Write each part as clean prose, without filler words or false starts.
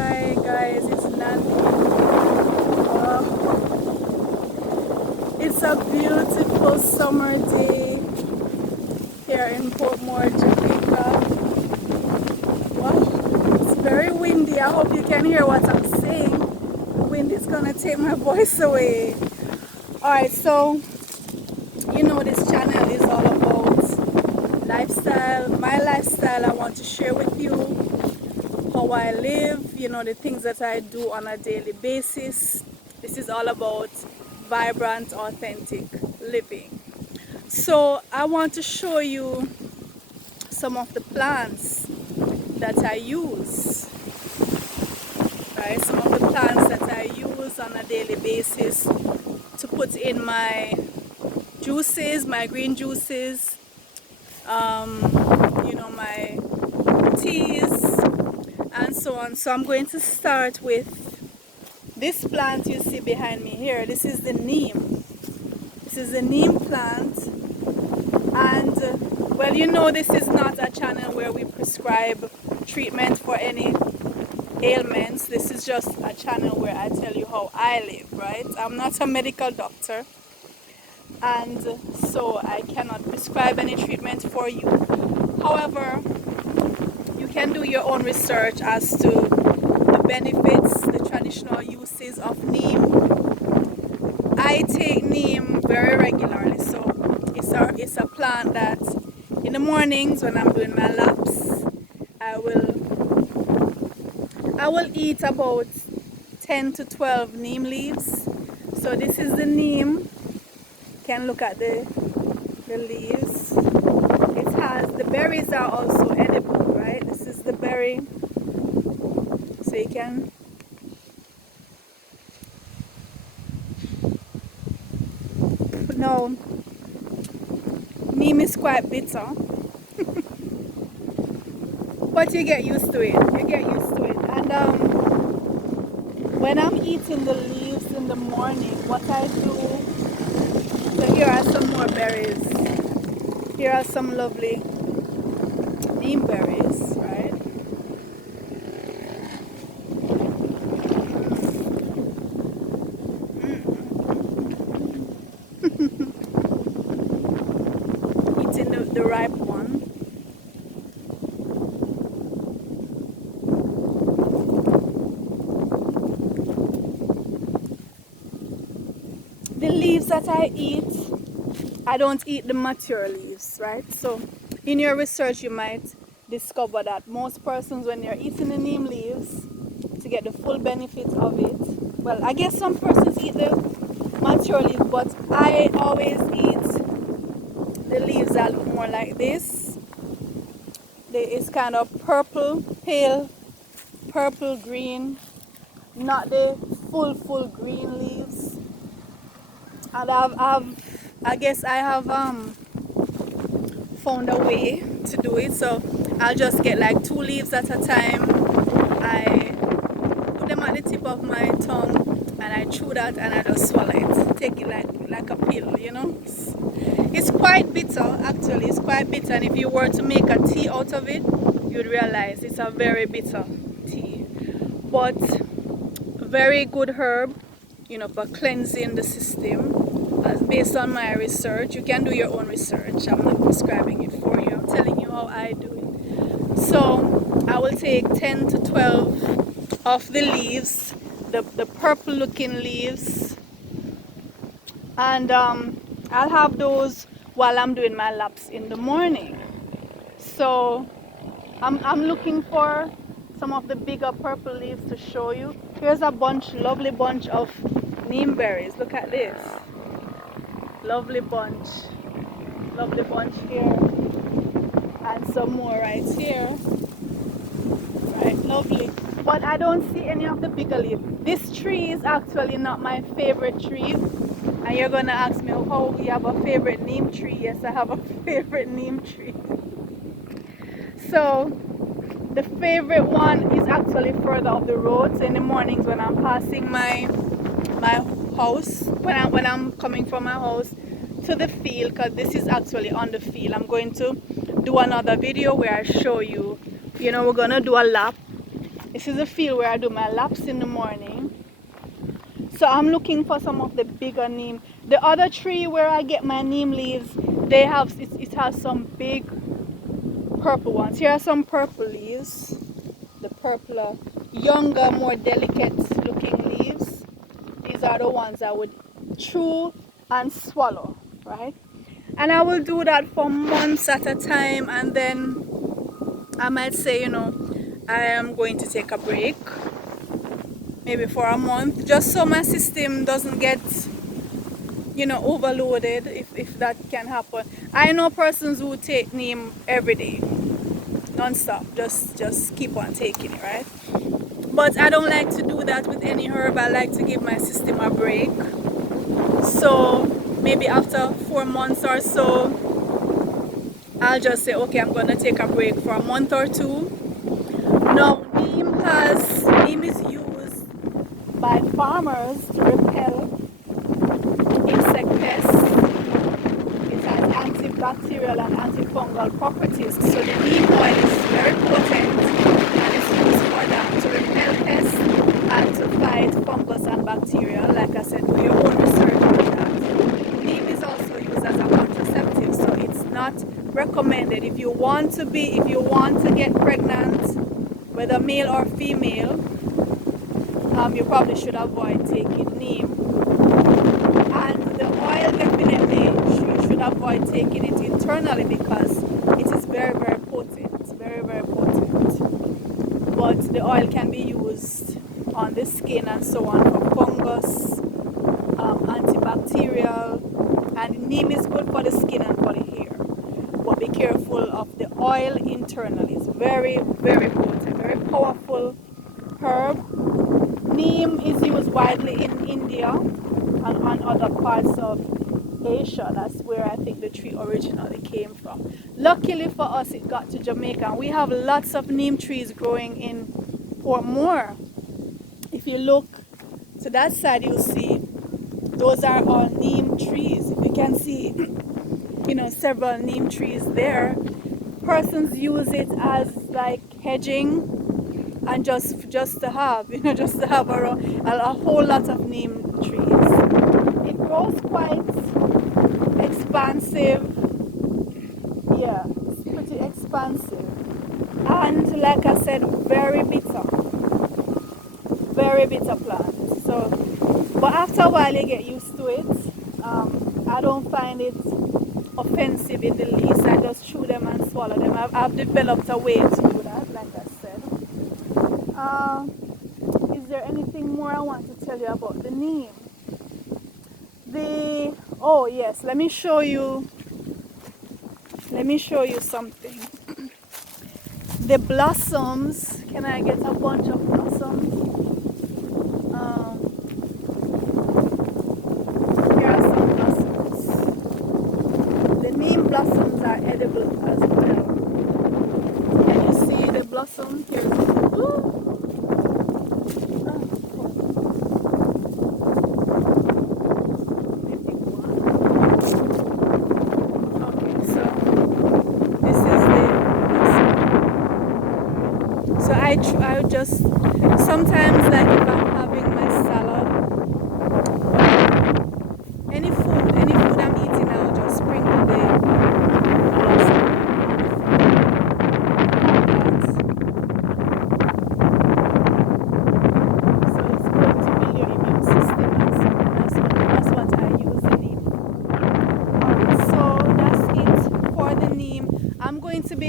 Hi guys, it's Nancy. It's a beautiful summer day here in Portmore, Jamaica. Wow, it's very windy. I hope you can hear what I'm saying. The wind is gonna take my voice away. Alright, so you know this channel is all about lifestyle. My lifestyle I want to share with you. How I live, you know, the things that I do on a daily basis. This is all about vibrant, authentic living. So I want to show you some of the plants that I use, right? Some of the plants that I use on a daily basis to put in my juices, my green juices, you know, my teas, and so on. So I'm going to start with this plant you see behind me here. This is the neem. This is the neem plant, and well, you know, this is not a channel where we prescribe treatment for any ailments. This is just a channel where I tell you how I live, right? I'm not a medical doctor, and so I cannot prescribe any treatment for you. However, you can do your own research as to the benefits, the traditional uses of neem. I take neem very regularly, so it's a plant that in the mornings when I'm doing my laps, I will eat about 10 to 12 neem leaves. So this is the neem. You can look at the leaves. It has, the berries are also edible, right? This is the berry, so you can no, neem is quite bitter, but you get used to it. You get used to it. And when I'm eating the leaves in the morning, what I do, so here are some more berries. Here are some lovely neem berries, right? Eating the ripe one. The leaves that I eat, I don't eat the mature leaves, right? So in your research you might discover that most persons, when they're eating the neem leaves to get the full benefit of it, well, I guess some persons eat the mature leaves, but I always eat the leaves that look more like this. It's kind of purple, pale purple green, not the full green leaves. And I guess I have found a way to do it. So I'll just get like 2 leaves at a time. I put them at the tip of my tongue and I chew that and I just swallow it. Take it like a pill, you know. It's quite bitter, actually. It's quite bitter, and if you were to make a tea out of it, you'd realize it's a very bitter tea. But very good herb, you know, for cleansing the system. Based on my research, you can do your own research. I'm not prescribing it for you. I'm telling you how I do it. So I will take 10 to 12 of the leaves, the purple looking leaves, and I'll have those while I'm doing my laps in the morning. So I'm looking for some of the bigger purple leaves to show you. Here's a lovely bunch of neem berries. Look at this. Lovely bunch here, and some more right here, right? Lovely. But I don't see any of the bigger leaves. This tree is actually not my favorite tree, and you're gonna ask me, oh, you have a favorite neem tree? Yes, I have a favorite neem tree. So the favorite one is actually further up the road. So in the mornings when I'm passing my house, when I'm coming from my house to the field, because this is actually on the field, I'm going to do another video where I show you, you know, we're gonna do a lap This is a field where I do my laps in the morning. So I'm looking for some of the bigger neem. The other tree where I get my neem leaves, they have it has some big purple ones. Here are some purple leaves. The purpler, younger, more delicate looking leaves. These are the ones I would chew and swallow, right? And I will do that for months at a time, and then I might say, I am going to take a break, maybe for a month, just so my system doesn't get, overloaded, if that can happen. I know persons who take neem every day, non-stop, just keep on taking it, right? But I don't like to do that with any herb. I like to give my system a break. So maybe after 4 months or so, I'll just say, okay, I'm gonna take a break for a month or two. Now, neem is used by farmers to repel insect pests. It has antibacterial and antifungal properties. So the neem oil is very potent, and it's used for that, to repel pests and to fight fungus and bacteria. Like I said, do your own research on that. Neem is also used as a contraceptive, so it's not recommended if you want to get pregnant, whether male or female. You probably should avoid taking neem. And the oil, definitely you should avoid taking it internally because it is very, very potent. Very, very potent. But the oil can be used on the skin and so on for fungus, antibacterial, and neem is good for the skin and for the hair. But be careful of the oil internally. It's very, very potent, very powerful herb. Neem is used widely in India and on other parts of Asia. That's where I think the tree originally came from. Luckily for us, it got to Jamaica, and we have lots of neem trees growing in Portmore. If you look to that side, you'll see those are all neem trees. If you can see, several neem trees there. Persons use it as like hedging, and just to have, a whole lot of neem trees. It grows quite expansive. Yeah, it's pretty expansive. And like I said, very bitter plant. So, but after a while you get used to it. I don't find it offensive in the least. I just chew them and swallow them. I've developed a way to do that, like I said. Is there anything more I want to tell you about the neem? Oh yes, let me show you something. The blossoms, can I get a bunch of blossoms? Here are some blossoms. The neem blossoms are edible as well. Can you see the blossom? Here's I just sometimes, like if I'm having my salad, any food I'm eating, I'll just sprinkle the blossom. So it's good to build your immune system, and so that's what I use in it. Alright, so that's it for the neem. I'm going to be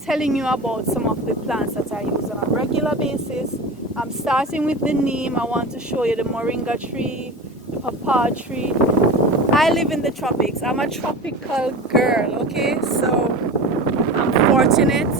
telling you about some of the plants that I use on a regular basis. I'm starting with the neem. I want to show you the moringa tree, the papaw tree. I live in the tropics. I'm a tropical girl, okay? So I'm fortunate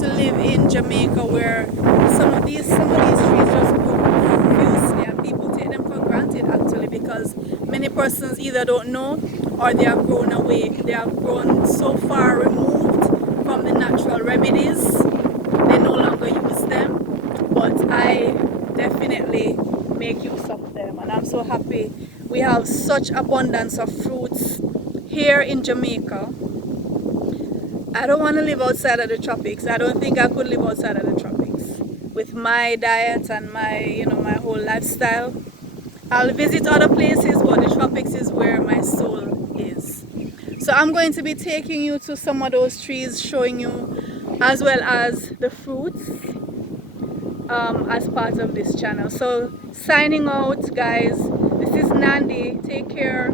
to live in Jamaica, where some of these trees just grow profusely, and people take them for granted actually, because many persons either don't know or they have grown away. They have grown so far removed from the natural remedies, they no longer use them. But I definitely make use of them, and I'm so happy. We have such abundance of fruits here in Jamaica. I don't want to live outside of the tropics. I don't think I could live outside of the tropics. with my diet and my, you know, my whole lifestyle. I'll visit other places, but the tropics is where my soul is. So I'm going to be taking you to some of those trees, showing you as well as the fruits as part of this channel. So signing out, guys. This is Nandi. Take care.